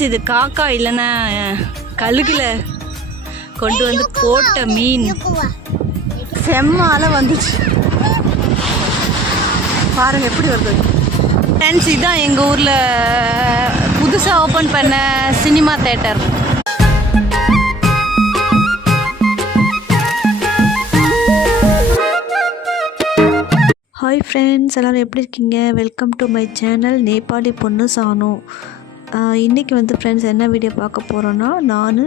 இது காக்கா இல்லைன்னா கழுகுல கொண்டு வந்து போட்ட மீன். செம்மால வந்துச்சு. பாருங்க எப்படி வருது. ஃப்ரெண்ட்ஸ் இதுதான் எங்கள் ஊரில் புதுசாக ஓப்பன் பண்ண சினிமா தேட்டர் ஹாய் ஃப்ரெண்ட்ஸ் எல்லோரும் எப்படி இருக்கீங்க? Welcome to my channel Nepali பொண்ணு சானு இன்றைக்கி வந்து ஃப்ரெண்ட்ஸ் என்ன வீடியோ பார்க்க போகிறோன்னா நான்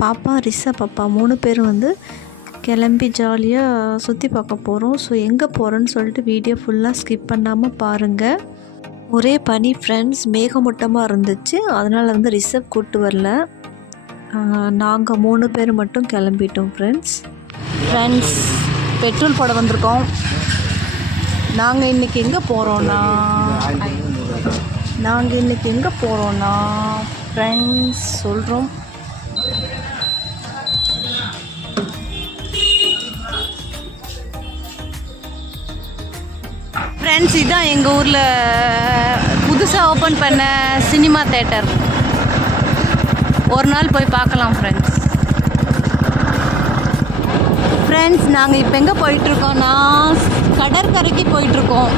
பாப்பா ரிஷா பாப்பா மூணு பேரும் வந்து கிளம்பி ஜாலியாக சுற்றி பார்க்க போகிறோம் ஸோ எங்கே போகிறோன்னு சொல்லிட்டு வீடியோ ஃபுல்லாக ஸ்கிப் பண்ணாமல் பாருங்கள் ஒரே பனி ஃப்ரெண்ட்ஸ் மேகமூட்டமாக இருந்துச்சு. அதனால் வந்து ரிசர்வ் கூட்டு வரல. நாங்கள் மூணு பேர் மட்டும் கிளம்பிட்டோம் ஃப்ரெண்ட்ஸ் ஃப்ரெண்ட்ஸ் பெட்ரோல் போட வந்திருக்கோம். நாங்கள் இன்றைக்கி எங்கே போகிறோன்னா நாங்கள் இன்றைக்கி எங்கே போகிறோன்னா ஃப்ரெண்ட்ஸ் சொல்கிறோம் ஃப்ரெண்ட்ஸ் இதுதான் எங்கள் ஊரில் புதுசாக ஓப்பன் பண்ண சினிமா தேட்டர் ஒரு நாள் போய் பார்க்கலாம் ஃப்ரெண்ட்ஸ் ஃப்ரெண்ட்ஸ் நாங்கள் இப்போ எங்கே போயிட்டுருக்கோன்னா கடற்கரைக்கு போயிட்டுருக்கோம்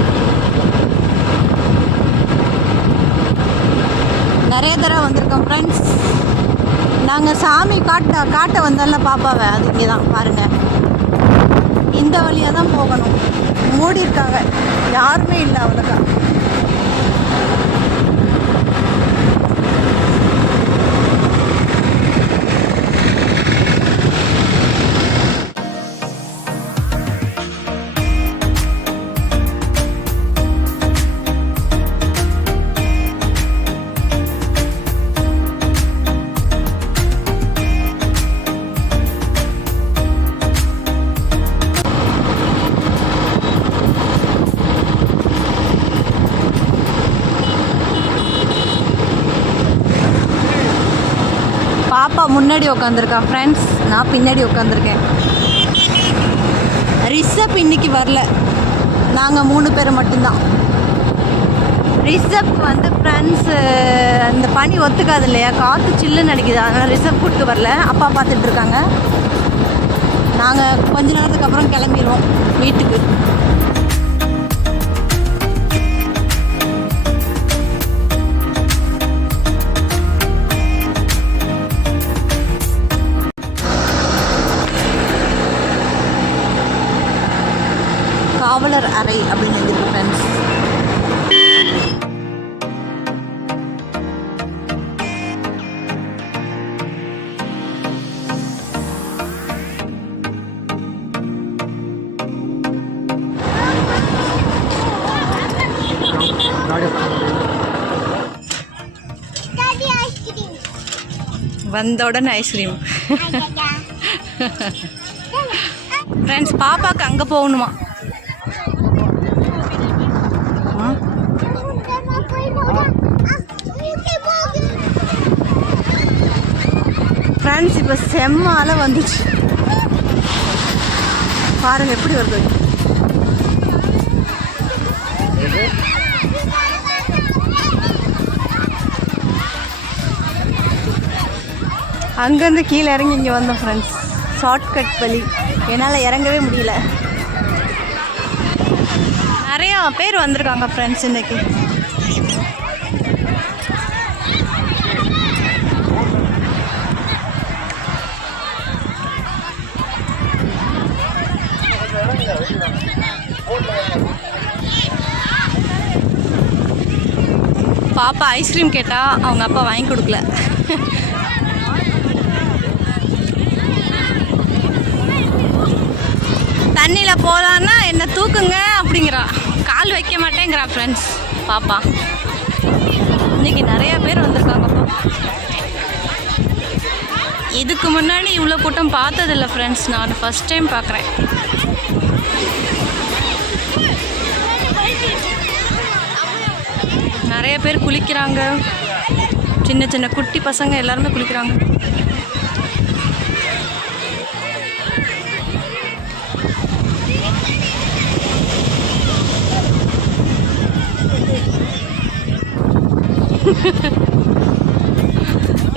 நிறைய தடவை வந்திருக்கோம் ஃப்ரெண்ட்ஸ் நாங்கள் சாமி காட்ட காட்ட வந்தால பாப்பாவை அது இங்கே தான் பாருங்கள் இந்த வழியாக தான் போகணும். மூடி இருக்காங்க யாருமே இல்லை அவ்வளோக்கா. முன்னாடி உட்காந்துருக்கா ஃப்ரெண்ட்ஸ் நான் பின்னாடி உட்காந்துருக்கேன் ரிஷப் இன்னைக்கு வரல. நாங்கள் மூணு பேர் மட்டும்தான். ரிஷப் வந்து ஃப்ரெண்ட்ஸு அந்த பனி ஒத்துக்காது இல்லையா? காற்று சில்லுன்னு அடிக்குது. அதனால் ரிஷப் கூப்பிட்டு வரல. அப்பா பார்த்துட்டு இருக்காங்க. நாங்கள் கொஞ்ச நேரத்துக்கு அப்புறம் கிளம்பிடுவோம் வீட்டுக்கு. அறை அப்படின்னு எழுதிருக்கு ஃப்ரெண்ட்ஸ் வந்த உடனே ஐஸ்கிரீம் ஃப்ரெண்ட்ஸ் பாப்பாக்கு அங்கே போகணுமா ஆ? ஃப்ரெண்ட்ஸ் இப்போ செம்மால வந்துச்சு. பாருங்க எப்படி வருது. அங்கேருந்து கீழே இறங்கி இங்கே வந்தோம் ஃப்ரெண்ட்ஸ் ஷார்ட்கட் வழி. என்னால் இறங்கவே முடியல. நிறையா பேர் வந்திருக்காங்க ஃப்ரெண்ட்ஸ் இன்னைக்கு. பாப்பா ஐஸ்கிரீம் கேட்டால் அவங்க அப்பா வாங்கி கொடுக்கல. தண்ணியில் போகலான்னா என்னை தூக்குங்க அப்படிங்கிறா. கால் வைக்க மாட்டேங்கிறா ஃப்ரெண்ட்ஸ் பாப்பா. இன்னைக்கு நிறைய பேர் வந்திருக்காங்கப்பா இதுக்கு முன்னாடி இவ்வளோ கூட்டம் பார்த்ததில்ல ஃப்ரெண்ட்ஸ் நான் ஃபஸ்ட் டைம் பார்க்குறேன். நிறைய பேர் குளிக்கிறாங்க. சின்ன சின்ன குட்டி பசங்க எல்லாருமே குளிக்கிறாங்க.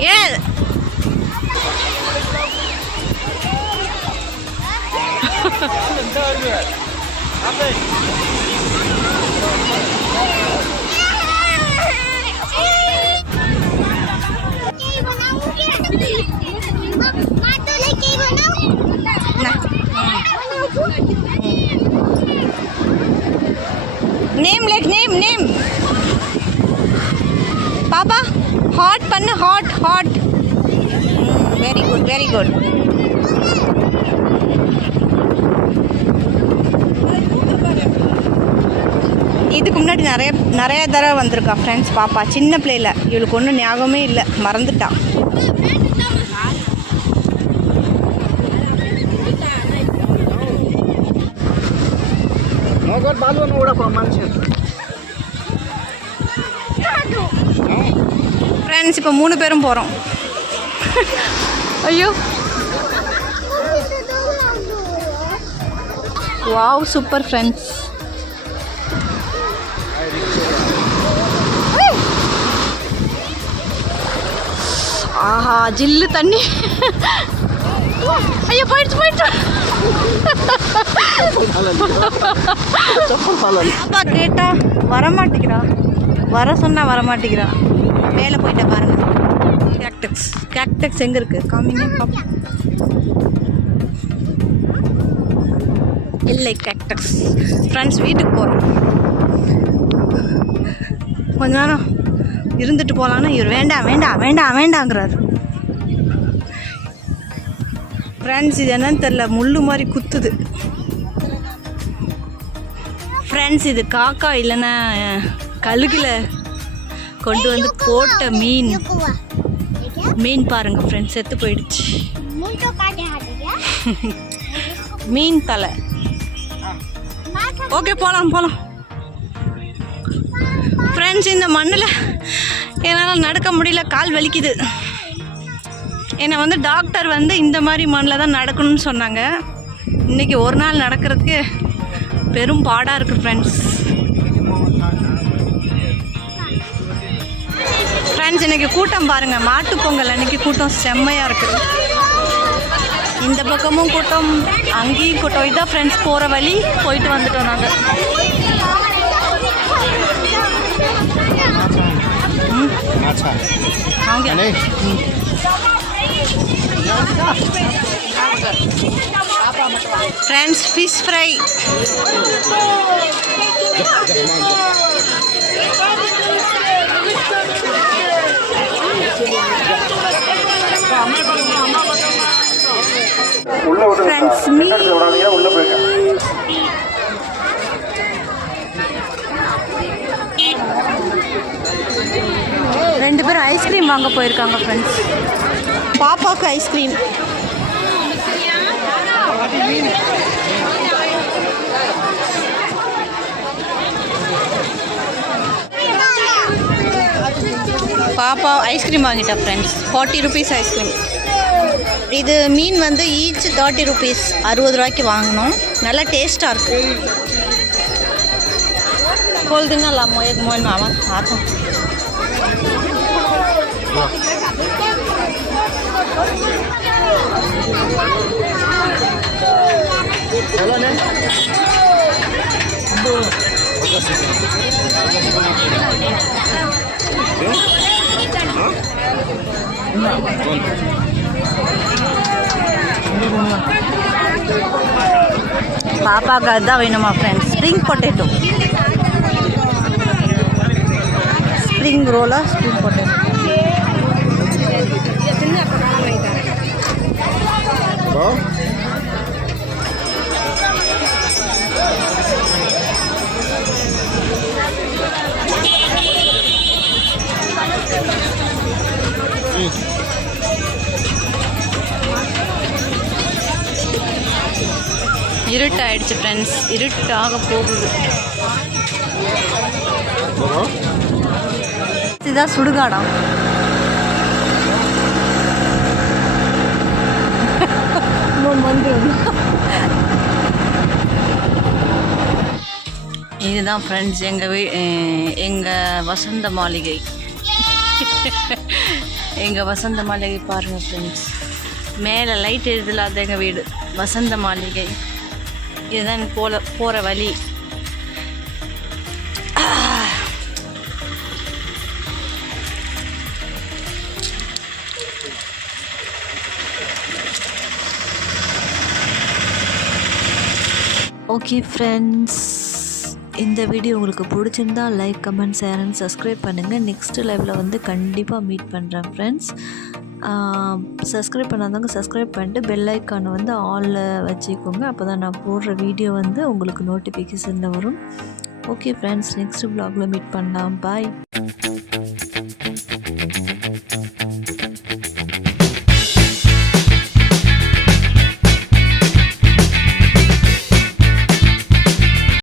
ஏ नेम लिख नेम नेम। पापा hot पन्न hot hot very good very good இதுக்கு முன்னாடி நிறைய நிறைய தடவை வந்திருக்கா ஃப்ரெண்ட்ஸ் பாப்பா. சின்ன பிள்ளையில். இவளுக்கு ஒன்றும் ஞாபகமே இல்லை. மறந்துட்டா. ஃப்ரெண்ட்ஸ் இப்போ மூணு பேரும் போகிறோம் ஐயோ. வாவ் சூப்பர் ஃப்ரெண்ட்ஸ் ஆஹா ஜில்லு தண்ணி. ஐயோ போயிடுச்சு போயிடுச்சு. அப்பா கேட்டா வரமாட்டேங்கிறா. வர சொன்னா வரமாட்டேங்கிறா. மேலே போயிட்ட பாருங்க. கேக்டக்ஸ் கேக்டக்ஸ் எங்கே இருக்குது காமிங்க இல்லை கேக்டக்ஸ் ஃப்ரெண்ட்ஸ் வீட்டுக்கு போகிறோம் கொஞ்ச நேரம் இருந்துட்டு போகலான்னா இவர் வேண்டாம் வேண்டாம் வேண்டாம் வேண்டாங்கிறாரு. ஃப்ரெண்ட்ஸ் இது என்னன்னு தெரில முள்ளு மாதிரி குத்துது. ஃப்ரெண்ட்ஸ் இது காக்கா இல்லைன்னா கழுகுல கொண்டு வந்து போட்ட மீன். மீன் பாருங்க ஃப்ரெண்ட்ஸ் செத்து போயிடுச்சு. மீன் தலை. ஓகே போகலாம் போகலாம் ஃப்ரெண்ட்ஸ் இந்த மண்ணில் என்னால் நடக்க முடியல கால் வலிக்குது. என்னை வந்து டாக்டர் வந்து இந்த மாதிரி மண்ணில் தான் நடக்கணும்னு சொன்னாங்க. இன்றைக்கி ஒரு நாள் நடக்கிறதுக்கு பெரும் பாடாக இருக்குது ஃப்ரெண்ட்ஸ் ஃப்ரெண்ட்ஸ் இன்னைக்கு கூட்டம் பாருங்கள் மாட்டுப் பொங்கல் அன்றைக்கி கூட்டம் செம்மையாக இருக்குது இந்த பக்கமும் கூட்டம் அங்கேயும் கூட்டம். இதான் ஃப்ரெண்ட்ஸ் போகிற வழி போயிட்டு வந்துட்டோம் நாங்கள் अच्छा है नहीं फ्रेंड्स फिश फ्राई फ्रेंड्स मी ஐஸ்கிரீம் வாங்க போயிருக்காங்க ஃப்ரெண்ட்ஸ் பாப்பாவுக்கு ஐஸ்கிரீம். பாப்பா ஐஸ்கிரீம் வாங்கிட்டா ஃப்ரெண்ட்ஸ் ஃபார்ட்டி ருபீஸ் ஐஸ்கிரீம். இது மீன் வந்து ஈச் தேர்ட்டி ருபீஸ் அறுபது ரூபாய்க்கு வாங்கினோம் நல்லா டேஸ்ட்டாக இருக்குது போல்துன்னா இல்லாமல் எதுமோ ஆமாம் ஆத்தம் పాపా గద్దా విను మా ఫ్రెండ్స్ స్ప్రింగ్ పొటాటో స్ప్రింగ్ రోలా స్ప్రింగ్ పొటాటో இருட்டாயிடுச்சு ஃப்ரெண்ட்ஸ் இருட்டாக போகுது. இதுதான் சுடுகாடம் இதுதான் ஃப்ரெண்ட்ஸ் எங்கள் வீ எங்கள் வசந்த மாளிகை. எங்கள் வசந்த மாளிகை பாருங்கள் ஃப்ரெண்ட்ஸ் மேலே லைட் எழுதலாத எங்கள் வீடு. வசந்த மாளிகை. இதுதான் போல போகிற வழி. ஓகே ஃப்ரெண்ட்ஸ் இந்த வீடியோ உங்களுக்கு பிடிச்சிருந்தா like comment share and subscribe பண்ணுங்கள் நெக்ஸ்ட் லைவில் வந்து கண்டிப்பாக மீட் பண்ணுறேன் ஃப்ரெண்ட்ஸ் சப்ஸ்கிரைப் பண்ணாதவங்க சப்ஸ்கிரைப் பண்ணிட்டு பெல் ஐக்கானை வந்து ஆலில் வச்சுக்கோங்க. அப்போ தான் நான் போடுற வீடியோ வந்து உங்களுக்கு நோட்டிஃபிகேஷனில் வரும். ஓகே ஃப்ரெண்ட்ஸ் நெக்ஸ்ட் ப்ளாகில் மீட் பண்ணலாம். பாய்